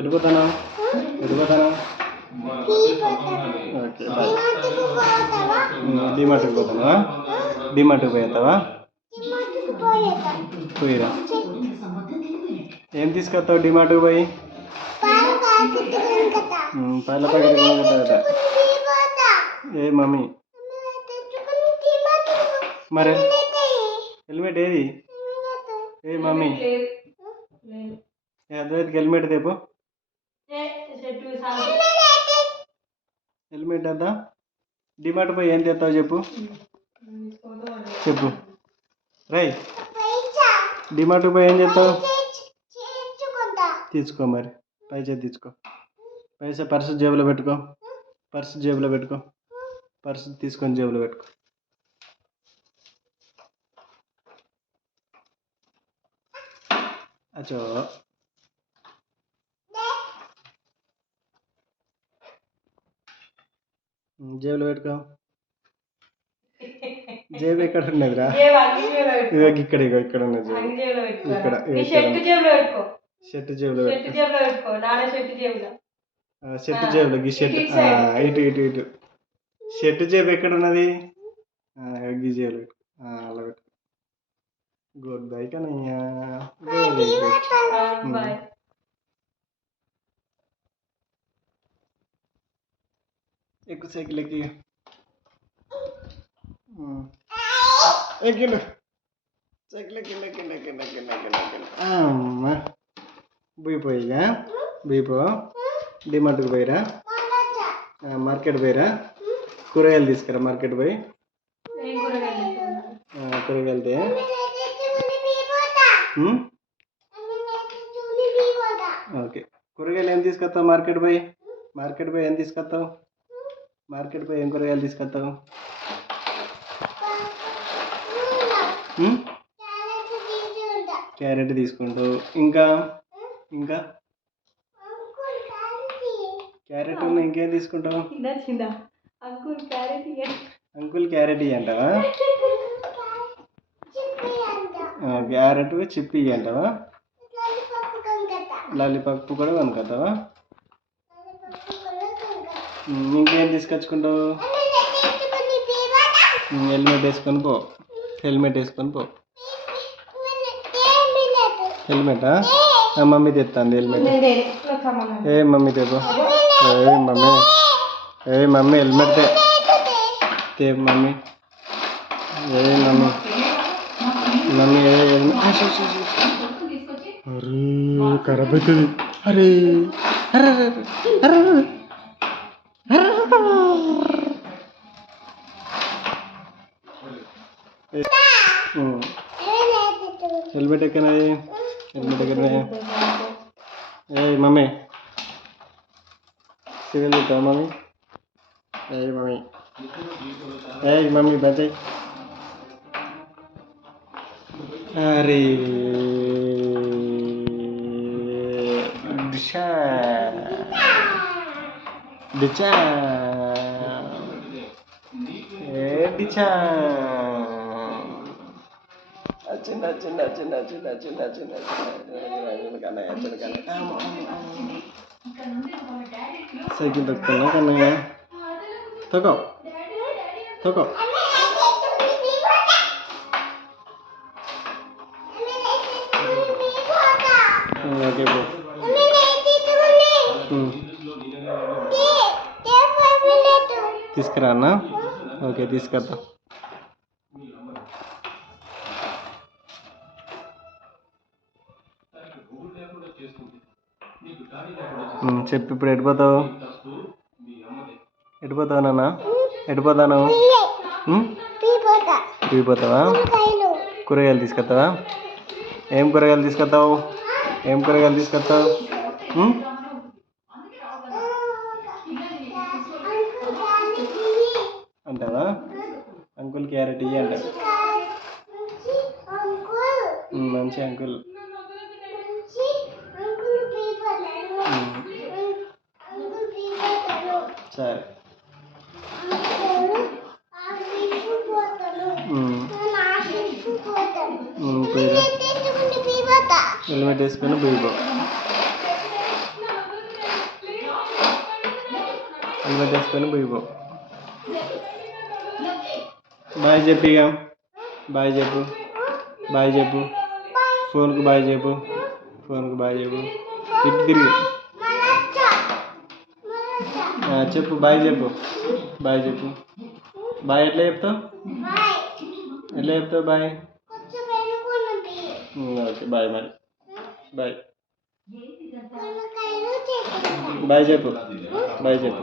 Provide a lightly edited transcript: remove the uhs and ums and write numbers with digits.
ఎడిపోతాను ఎడిపోతాను okay bye. డిమార్ట్కి పోతావా? డిమార్ట్కి పోయేస్తావా? పోయిరా. ఏం తీసుకొస్తావు డిమార్ట్కి పోయి? పాల ప్యాకెట్ కొనుక్కుంటావట. ఏ మమ్మీ మరి హెల్మెట్ ఏది? ఏ మమ్మీ అద్వైత్కి హెల్మెట్ తెపు. హెల్మెట్ అద్దా. డిమార్ట్ పోయి ఏం తెస్తావు చెప్పు చెప్పు. రై డిమార్ట్ పోయి ఏం చేస్తావు? తీసుకో మరి పైసా తీసుకో. పైసా పర్సు జేబులో పెట్టుకో. పర్సు జేబులో పెట్టుకో. పర్సు తీసుకొని జేబులో పెట్టుకో. అచ్చో జేబులో పెట్టుకో. జేబు ఎక్కడ ఉన్నదిరా? ఇక్కడ ఇక్కడ ఉన్నది జేబు. ఇక్కడ షర్ట్ జేబులో పెట్టుకో. షర్ట్ జేబులో గీ షర్ట్ ఇటు ఇటు ఇటు. షర్ట్ జేబు ఎక్కడ ఉన్నది? గీ జేబులో పెట్టుకో. అలా పెట్టుకో. Good bye Kanayya. ఎక్కువ సైకిల్ ఎక్కి ఎక్కిండు. సైకిల్ ఎక్కిండు ఎక్కిండు ఎక్కిండు ఎక్కిండు ఎక్కిండు ఎక్కిండు. అమ్మా బుయిపోయిగా బుయిపో. డిమార్ట్కి పోయిరా? మార్కెట్ పోయిరా? కూరగాయలు తీసుకురా మార్కెట్ పోయి. కూరగాయలతే ఓకే. కూరగాయలు ఏం తీసుకొస్తావు మార్కెట్ పోయి? మార్కెట్ పోయి ఏం తీసుకొస్తావు? మార్కెట్ పోయి ఏం కూరగాయలు తీసుకొస్తావు? క్యారెట్ తీసుకుంటావు. ఇంకా ఇంకా క్యారెట్ ఉన్న ఇంకేం తీసుకుంటావు? అంకుల్ క్యారెట్ ఇవ్వంటావా? క్యారెట్ చిప్పి ఇవ్వంటావా? లాలీపాప్ కూడా కొనుక్కొస్తావా? ఇంకేం తీసుకొచ్చుకుంటావు? హెల్మెట్ వేసుకొని పో. హెల్మెట్ వేసుకొని పో. హెల్మెటా? మమ్మీ తెస్తాంది హెల్మెట్. ఏ మమ్మీ తెపో. ఏ మమ్మీ మమ్మీ హెల్మెట్ తే మమ్మీ. ఏ మమ్మీ మమ్మీ ఏ హెల్మెట్. అరే ఖరాబ్ అవుతుంది. అరే హెల్మెట్ ఎక్కనది? హెల్మెట్ ఎక్కడ? ఏ మమ్మీ సీరియల్ చూస్తావా మమ్మీ? ఏ మమ్మీ మమ్మీ బజాయ్. అరే దిశా దిశా ఏ దిశా చిన్న చిన్న చిన్న చిన్న చిన్న చిన్న కన్నయ్య సైకిల్ తొక్కుతున్నా కన్నయ్య. తొక్కో తొక్కో. ఓకే పో. తీసుకురా అన్న. ఓకే తీసుకొద్దాం. చెప్పు ఇప్పుడు ఎడిపోతావు? ఎడిపోతావు నాన్న? ఎడిపోతాను? దిగిపోతావా? కూరగాయలు తీసుకొస్తావా? ఏం కూరగాయలు తీసుకొస్తావు? ఏం కూరగాయలు తీసుకొస్తావు? అంటావా? అంకుల్ క్యారెట్ ఇయ్యి అంటావు. మంచి అంకుల్. సరే పోయిరా హెల్మెట్ వేసుకొని పోయిపో హెల్మెట్ వేసుకొని పోయిపో బాయ్ చెప్పి ఇక బాయ్ చెప్పు బాయ్ చెప్పు ఫోన్కు బాయ్ చెప్పు ఫోన్కు బాయ్ చెప్పు ఇటు తిరిగి చెప్పు బాయ్ చెప్పు బాయ్ చెప్పు బాయ్ ఎట్లా చెప్తావు బాయ్ ఓకే బాయ్ మరి బాయ్ బాయ్ చెప్పు బాయ్ చెప్పు